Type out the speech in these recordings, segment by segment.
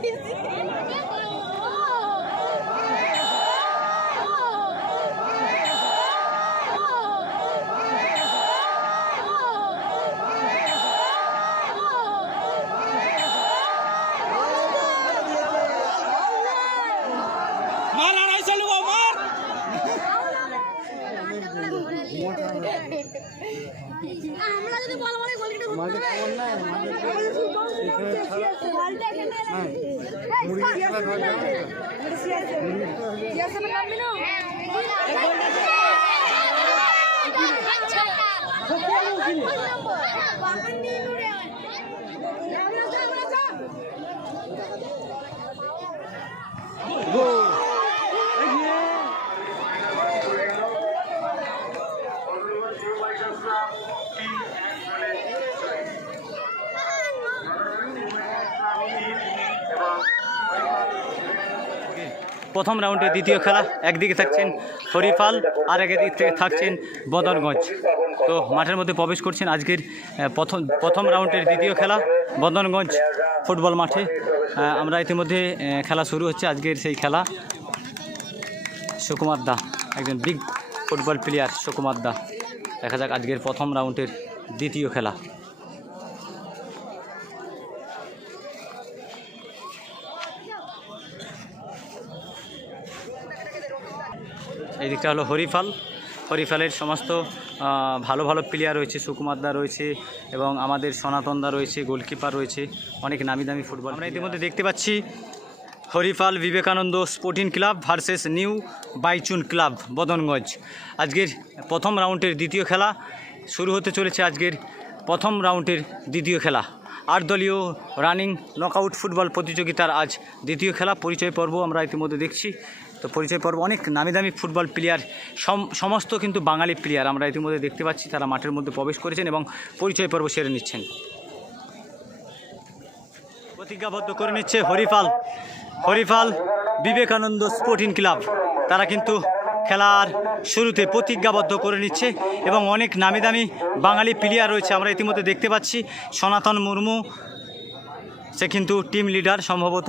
crazy. নেব মার আমরা যদি বল বলে গলিটা ঘুরতে বলটা এখানে সিয়াসে নামবি না প্রথম রাউন্ডে দ্বিতীয় খেলা, একদিকে থাকছেন হরিফাল আর একদিক থেকে থাকছেন বদনগঞ্জ। তো মাঠের মধ্যে প্রবেশ করছেন আজকের প্রথম প্রথম রাউন্ডের দ্বিতীয় খেলা বদনগঞ্জ ফুটবল মাঠে। আমরা ইতিমধ্যে খেলা শুরু হচ্ছে আজকের সেই খেলা। সুকুমার দা, একজন বিগ ফুটবল প্লেয়ার সুকুমার দা। দেখা যাক আজকের প্রথম রাউন্ডের দ্বিতীয় খেলা। এই দিকটা হলো হরিফাল। হরিফালের সমস্ত ভালো ভালো প্লেয়ার রয়েছে সুকুমার দা রয়েছে এবং আমাদের সনাতন দা রয়েছে গোলকিপার রয়েছে অনেক নামি দামি ফুটবল আমরা ইতিমধ্যে দেখতে পাচ্ছি Haripal Vivekananda sporting club versus new Baichung club Badanganj. আজকের প্রথম রাউন্ডের দ্বিতীয় খেলা শুরু হতে চলেছে আজকের প্রথম রাউন্ডের দ্বিতীয় খেলা। আট দলীয় রানিং নকআউট ফুটবল প্রতিযোগিতার আজ দ্বিতীয় খেলা পরিচয় পর্ব আমরা ইতিমধ্যে দেখছি। তো পরিচয় পর্ব, অনেক নামি দামি ফুটবল প্লেয়ার সমস্ত কিন্তু বাঙালি প্লেয়ার আমরা ইতিমধ্যে দেখতে পাচ্ছি, তারা মাঠের মধ্যে প্রবেশ করেছেন এবং পরিচয় পর্ব সেরে নিচ্ছেন। প্রতিজ্ঞাবদ্ধ করে নিচ্ছে Haripal. Haripal Vivekananda sporting club. তারা কিন্তু খেলার শুরুতে প্রতিজ্ঞাবদ্ধ করে নিচ্ছে এবং অনেক নামি দামি বাঙালি প্লেয়ার রয়েছে আমরা ইতিমধ্যে দেখতে পাচ্ছি। সনাতন মুর্মু, সে কিন্তু টিম লিডার সম্ভবত।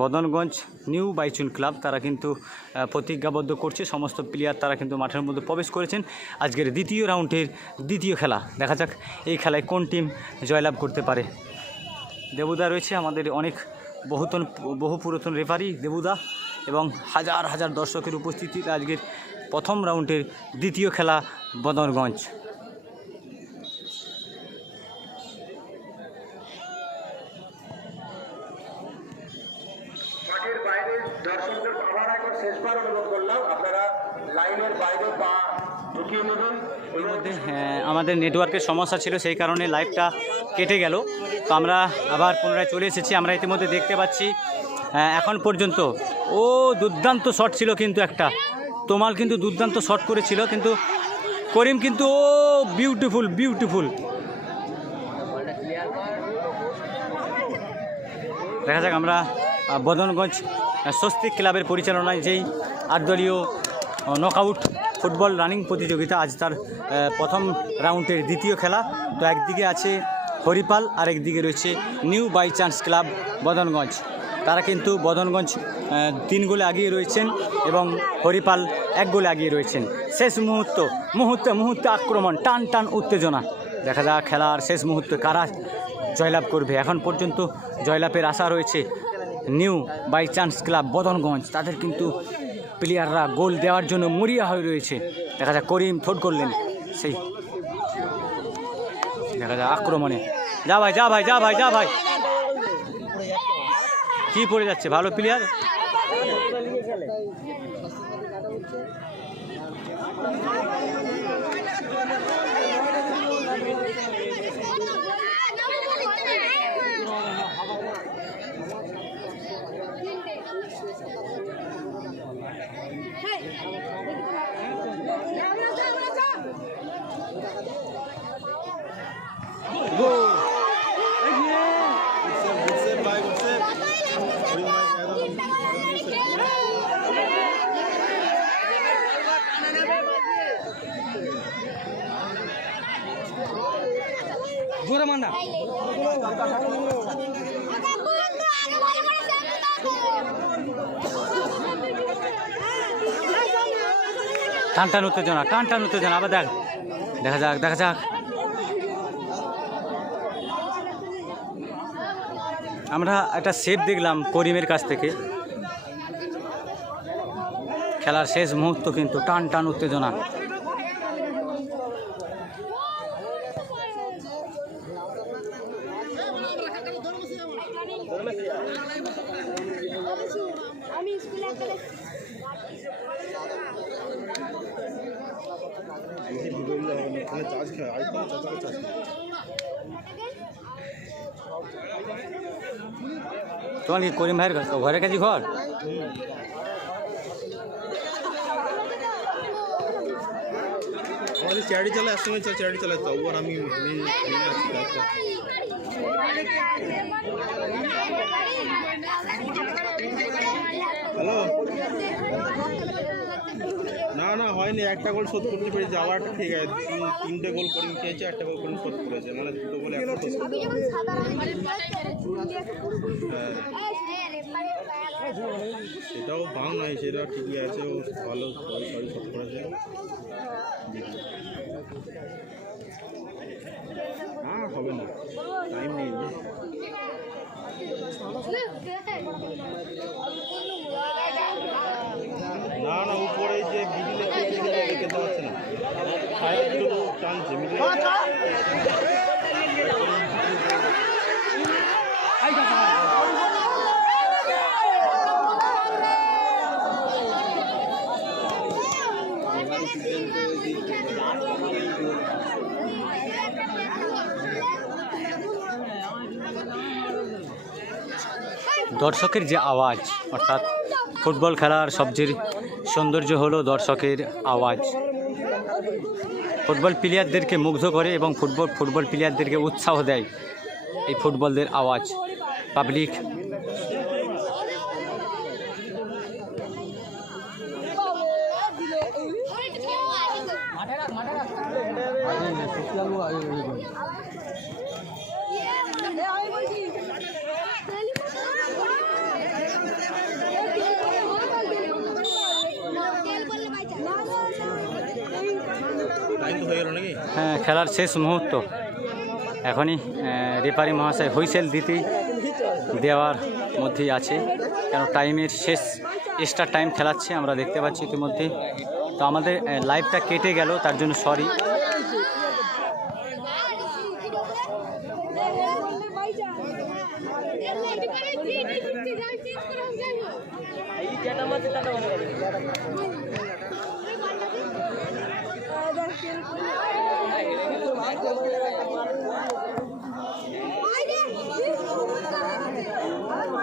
বদনগঞ্জ নিউ বাইচুন ক্লাব, তারা কিন্তু প্রতিজ্ঞাবদ্ধ করছে। সমস্ত প্লেয়ার তারা কিন্তু মাঠের মধ্যে প্রবেশ করেছেন। আজকের দ্বিতীয় রাউন্ডের দ্বিতীয় খেলা। দেখা যাক এই খেলায় কোন টিম জয়লাভ করতে পারে। দেবুদা রয়েছে আমাদের অনেক বহুতন বহু পুরাতন রেফারি দেবুদা এবং হাজার হাজার দর্শকের উপস্থিতিতে আজকের প্রথম রাউন্ডের দ্বিতীয় খেলা বদনগঞ্জ মাঠের বাইরে দর্শকদের আবার একবার শেষবার অনুরোধ করলাম আপনারা লাইনের বাইরে পা ঢুকিয়ে নেবেন। ওই মধ্যে হ্যাঁ, আমাদের নেটওয়ার্কের সমস্যা ছিল সেই কারণে লাইভটা কেটে গেল। তো আমরা আবার পুনরায় চলে এসেছি আমরা ইতিমধ্যে দেখতে পাচ্ছি হ্যাঁ, এখন পর্যন্ত ও দুর্দান্ত শট ছিল কিন্তু একটা। তোমাল কিন্তু দুর্দান্ত শট করেছিল কিন্তু করিম কিন্তু ও বিউটিফুল বিউটিফুল দেখা যাক আমরা বদনগঞ্জ স্বস্তিক ক্লাবের পরিচালনায় যেই আটদলীয় নকআউট ফুটবল রানিং প্রতিযোগিতা আজ তার প্রথম রাউন্ডের দ্বিতীয় খেলা। তো একদিকে আছে হরিপাল আর একদিকে রয়েছে new by chance club Badanganj. তারা কিন্তু বদনগঞ্জ তিন গোলে আগিয়ে রয়েছেন এবং হরিপাল এক গোলে আগিয়ে রয়েছেন। শেষ মুহূর্ত, মুহূর্তে মুহূর্তে আক্রমণ, টান টান উত্তেজনা। দেখা যাক খেলার শেষ মুহূর্তে কারা জয়লাভ করবে। এখন পর্যন্ত জয়লাভের আশা রয়েছে new by chance club Badanganj. তাদের কিন্তু প্লেয়াররা গোল দেওয়ার জন্য মরিয়া হয়ে রয়েছে। দেখা যাক করিম থোট করলেন সেই। দেখা যাক আক্রমণে। যা ভাই যা ভাই যা ভাই যা ভাই। কি পড়ে যাচ্ছে? ভালো প্লেয়ার জোরে মার না টান টান উত্তেজনা টান টান উত্তেজনা, আবার দেখ। দেখা যাক দেখা যাক। আমরা একটা সেভ দেখলাম করিমের কাছ থেকে। খেলার শেষ মুহূর্ত কিন্তু টান টান উত্তেজনা। তোমার কি করিম ভাইয়ের ঘর- ঘরের কাছে ঘর? আমাদের চ্যারিটি চালায় একসঙ্গে চ্যারিটি চালায় তো ওর আমি। হ্যালো না না হয়নি। একটা গোল শোধ করতে পেরেছি। যাওয়াটা ঠিক আছে। তিনটে গোল করে খেয়েছে একটা গোল করে শোধ করেছে। মানে দুটো গোল একটা শোধ সেটাও ভাঙ নাই, সেটা ঠিকই আছে, ও ভালো সরি শোধ করেছে না, হবে না টাইম নেই। না না, উপরে যে মিডিলে খেতে পারছে দর্শকের যে আওয়াজ, অর্থাৎ ফুটবল খেলার সবচেয়ে সৌন্দর্য হলো দর্শকের আওয়াজ। ফুটবল প্লেয়ারদেরকে মুগ্ধ করে এবং ফুটবল ফুটবল প্লেয়ারদেরকে উৎসাহ দেয় এই ফুটবলদের আওয়াজ। পাবলিক হয়ে খেলার শেষ মুহূর্ত। এখনই রেফারি মহাশয় হুইসেল দিতেই দেওয়ার মধ্যেই আছে। কেন টাইমের শেষ এক্সট্রা টাইম খেলাচ্ছে, আমরা দেখতে পাচ্ছি ইতিমধ্যে। তো আমাদের লাইভটা কেটে গেল, তার জন্য সরি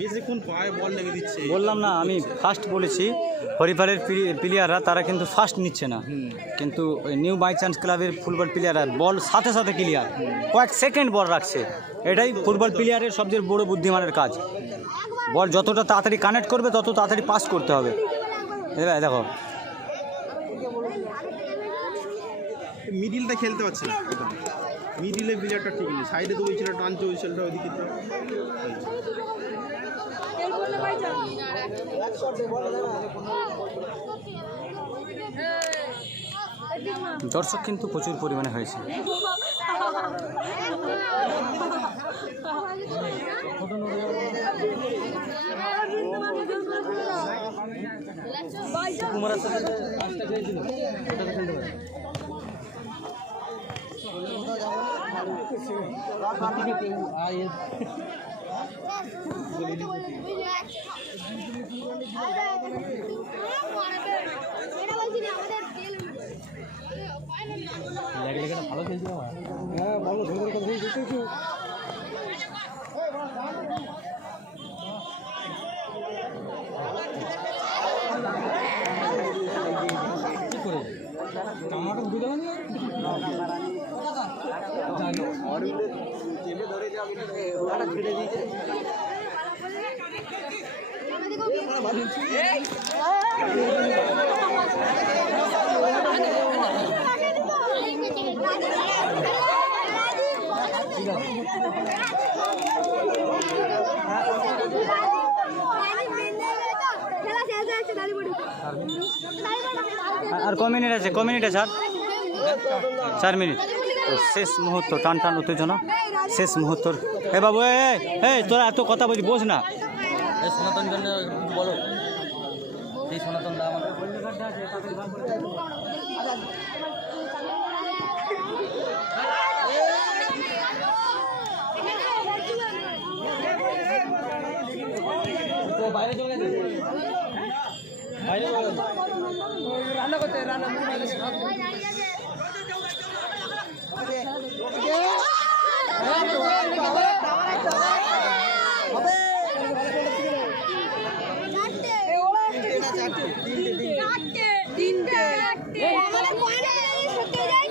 বেশিক্ষণ পায়ে বল লেগে দিচ্ছে। বললাম না আমি ফার্স্ট বলেছি হরিপালের প্লেয়াররা তারা কিন্তু ফার্স্ট নিচ্ছে না। কিন্তু নিউ বাই চান্স ক্লাবের ফুটবল প্লেয়াররা বল সাথে সাথে ক্লিয়ার কয়েক সেকেন্ড বল রাখছে। এটাই ফুটবল প্লেয়ারের সবচেয়ে বড় বুদ্ধিমানের কাজ। বল যতটা তাড়াতাড়ি কানেক্ট করবে তত তাড়াতাড়ি পাস করতে হবে। এবার দেখো। মিডিলটা খেলতে পারছে না। মিডিলে প্লেয়ারটা ঠিক নেই। সাইডে তো ওই ছেলে টানছে ওই ছেলেটা ওইদিকে দর্শক কিন্তু প্রচুর পরিমাণে হয়েছে। এটা বলছি না আমাদের ভালো খেলছে খেলা শেষ হয়েছে দালিবাড়ি আর ক মিনিট আছে ক মিনিট আছে আর চার মিনিট তো শেষ মুহূর্ত টান টান উত্তেজনা শেষ মুহূর্তর এ বাবু এ তোরা এত কথা বলছি বোঝ না। সনাতন বলো। এই সনাতন বাইরে চলে গেছে। বাইরে রান্না করতে রান্না তিনটে আমাদের পয়েন্ট সত্যি যায়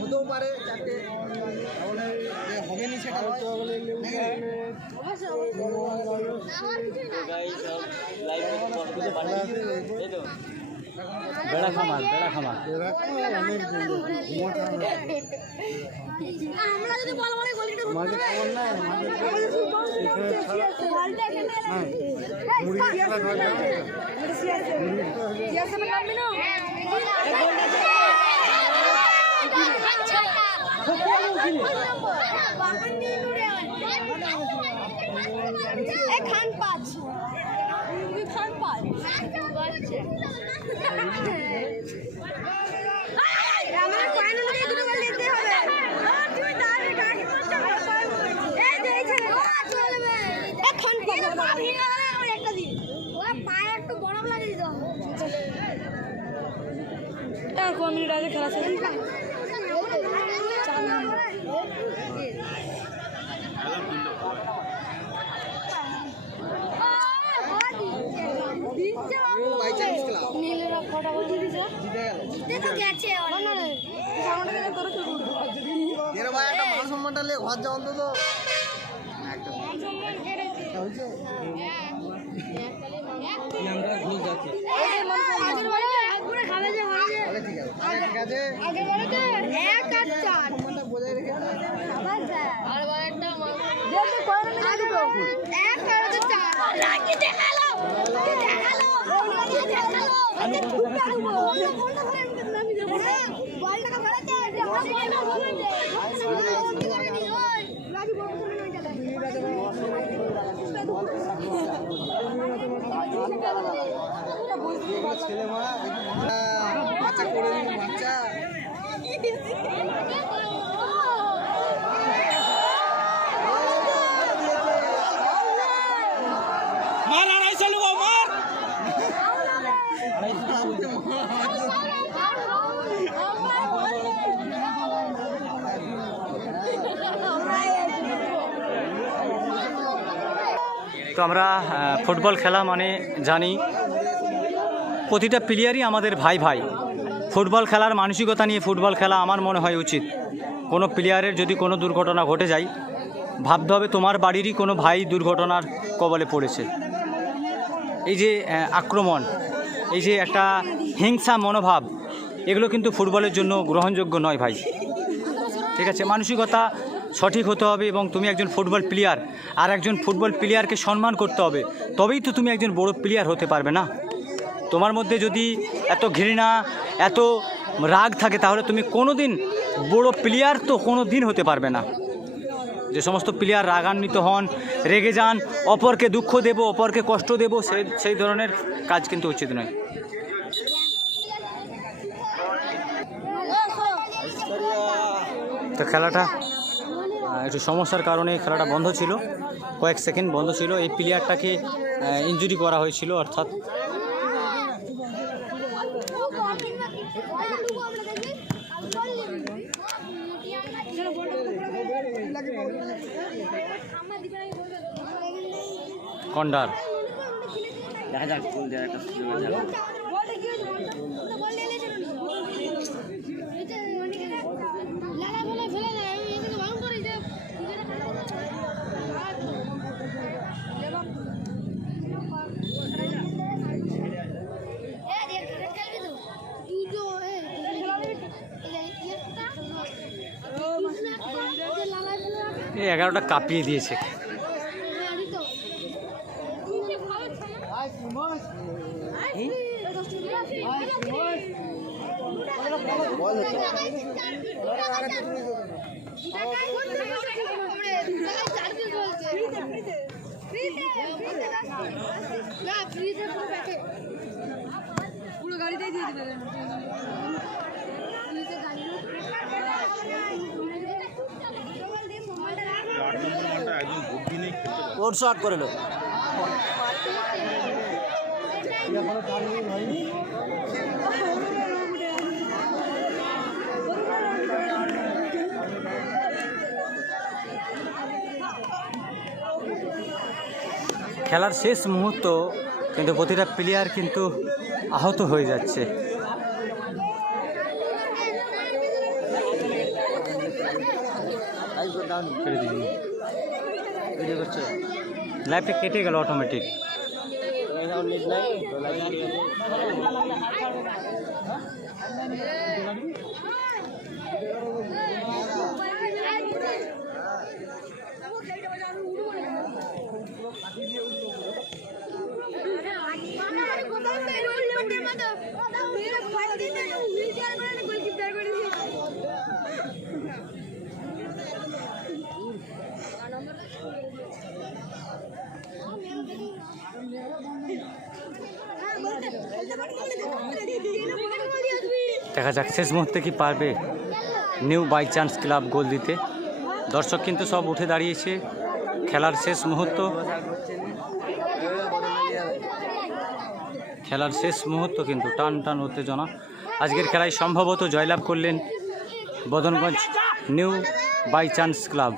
হতেও পারে চারটে হবে নি সেটা বেড়া খামার বেড়া খামার আমরা খান পাঁচ। খান পাঁচ। আমার দুটো নিতে হবে। তুমি তার একটা কোন মিনিট আগে খেলা শেষ। নীলেরা কটা একটা মান ঘর যাও অন্তত যাচ্ছি আগের বারে একবারে খাবে যে মানে ঠিক আছে ঠিক আছে? এক আর চার। বজায় রেখে এক আর ছেলে মা বাচ্চা করে দিন বাচ্চা। মার আড়াইশো নেব মার। তো আমরা ফুটবল খেলা মানে জানি। প্রতিটা প্লেয়ারই আমাদের ভাই ভাই ফুটবল খেলার মানসিকতা নিয়ে ফুটবল খেলা আমার মনে হয় উচিত। কোনো প্লেয়ারের যদি কোনো দুর্ঘটনা ঘটে যায়, ভাবতে হবে তোমার বাড়িরই কোনো ভাই দুর্ঘটনার কবলে পড়েছে। এই যে আক্রমণ, এই যে একটা হিংসা মনোভাব, এগুলো কিন্তু ফুটবলের জন্য গ্রহণযোগ্য নয় ভাই। ঠিক আছে? মানসিকতা সঠিক হতে হবে এবং তুমি একজন ফুটবল প্লেয়ার আর একজন ফুটবল প্লেয়ারকে সম্মান করতে হবে, তবেই তো তুমি একজন বড় প্লেয়ার হতে পারবে না। তোমার মধ্যে যদি এত ঘৃণা এত রাগ থাকে, তাহলে তুমি কোনো দিন বড়ো প্লেয়ার তো কোনো দিন হতে পারবে না। যে সমস্ত প্লেয়ার রাগান্বিত হন, রেগে যান, অপরকে দুঃখ দেব, অপরকে কষ্ট দেব, সেই সেই ধরনের কাজ কিন্তু উচিত নয়। তো খেলাটা একটু সমস্যার কারণে খেলাটা বন্ধ ছিল। কয়েক সেকেন্ড বন্ধ ছিল। এই প্লেয়ারটাকে ইনজুরি করা হয়েছিল, অর্থাৎ কন্ডার। দেখা যাক কোন দেওয়ার একটা সুযোগ আছে লালা বলে ফেলে দেয় আমি এখানে বারণ করি যে এই এগারোটা কাঁপিয়ে দিয়েছে। পুরো গাড়িতেই দিয়ে দিবে আট নম্বর মানটা একদম বুদ্ধি নেই খেলতে পারে। ওর শট করে লো। খেলার শেষ মুহূর্ত কিন্তু প্রতিটা প্লেয়ার কিন্তু আহত হয়ে যাচ্ছে। দিন। ভিডিও করছ লাইফটা কেটে গেল অটোমেটিক নেট নাই তো লাইভ ঠিক আছে দেখা যাক, শেষ মুহূর্তে কি পারবে new by chance club goal দিতে। দর্শক কিন্তু সব উঠে দাঁড়িয়েছে, খেলার শেষ মুহূর্ত। খেলার শেষ মুহূর্ত কিন্তু টান টান উত্তেজনা। আজকের খেলায় সম্ভবত জয়লাভ করলেন Badanganj new by chance club.